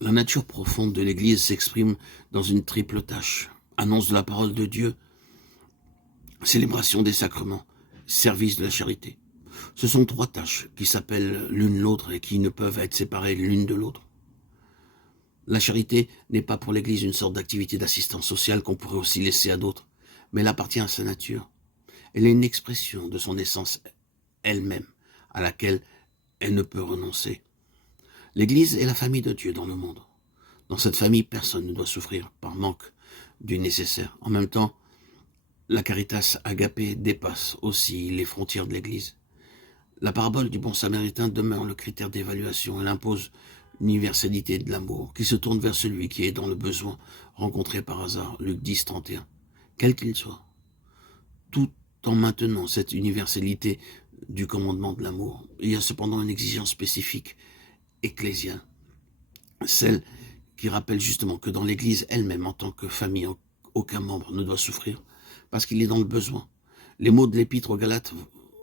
La nature profonde de l'Église s'exprime dans une triple tâche: annonce de la parole de Dieu, célébration des sacrements, service de la charité. Ce sont trois tâches qui s'appellent l'une l'autre et qui ne peuvent être séparées l'une de l'autre. La charité n'est pas pour l'Église une sorte d'activité d'assistance sociale qu'on pourrait aussi laisser à d'autres, mais elle appartient à sa nature. Elle est une expression de son essence elle-même, à laquelle elle ne peut renoncer. L'Église est la famille de Dieu dans le monde. Dans cette famille, personne ne doit souffrir par manque du nécessaire. En même temps, la caritas agapée dépasse aussi les frontières de l'Église. La parabole du bon samaritain demeure le critère d'évaluation. Elle impose l'universalité de l'amour, qui se tourne vers celui qui est dans le besoin, rencontré par hasard, Luc 10, 31. Quel qu'il soit, tout en maintenant cette universalité du commandement de l'amour, il y a cependant une exigence spécifique, ecclésiale, celle qui rappelle justement que dans l'Église elle-même, en tant que famille, aucun membre ne doit souffrir, parce qu'il est dans le besoin. Les mots de l'Épître aux Galates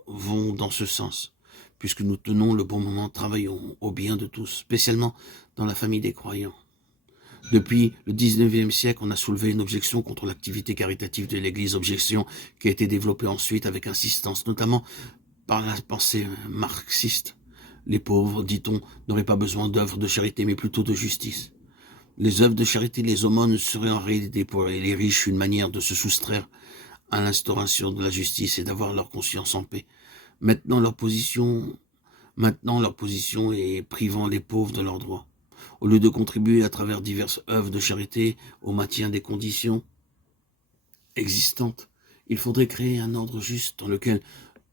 vont dans ce sens. Puisque nous tenons le bon moment, travaillons au bien de tous, spécialement dans la famille des croyants. Depuis le 19e siècle, on a soulevé une objection contre l'activité caritative de l'Église, objection qui a été développée ensuite avec insistance, notamment par la pensée marxiste. Les pauvres, dit-on, n'auraient pas besoin d'œuvres de charité, mais plutôt de justice. Les œuvres de charité, les aumônes, seraient en réalité pour les riches une manière de se soustraire à l'instauration de la justice et d'avoir leur conscience en paix. Maintenant, leur position est privant les pauvres de leurs droits. Au lieu de contribuer à travers diverses œuvres de charité au maintien des conditions existantes, il faudrait créer un ordre juste dans lequel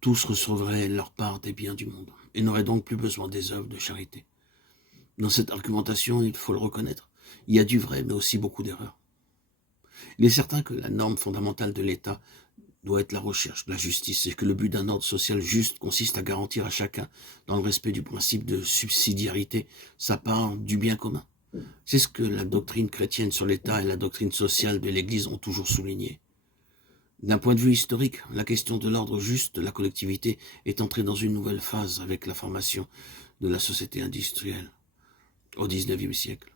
tous recevraient leur part des biens du monde et n'auraient donc plus besoin des œuvres de charité. Dans cette argumentation, il faut le reconnaître, il y a du vrai, mais aussi beaucoup d'erreurs. Il est certain que la norme fondamentale de l'État doit être la recherche de la justice et que le but d'un ordre social juste consiste à garantir à chacun, dans le respect du principe de subsidiarité, sa part du bien commun. C'est ce que la doctrine chrétienne sur l'État et la doctrine sociale de l'Église ont toujours souligné. D'un point de vue historique, la question de l'ordre juste de la collectivité est entrée dans une nouvelle phase avec la formation de la société industrielle au XIXe siècle.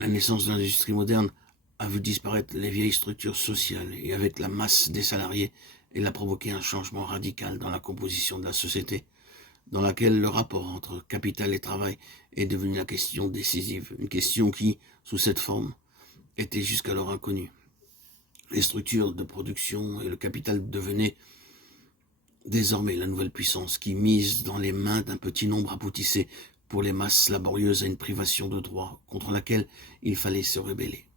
La naissance de l'industrie moderne a vu disparaître les vieilles structures sociales et avec la masse des salariés, elle a provoqué un changement radical dans la composition de la société, dans laquelle le rapport entre capital et travail est devenu la question décisive, une question qui, sous cette forme, était jusqu'alors inconnue. Les structures de production et le capital devenaient désormais la nouvelle puissance qui, mise dans les mains d'un petit nombre, aboutissait pour les masses laborieuses à une privation de droits contre laquelle il fallait se rebeller.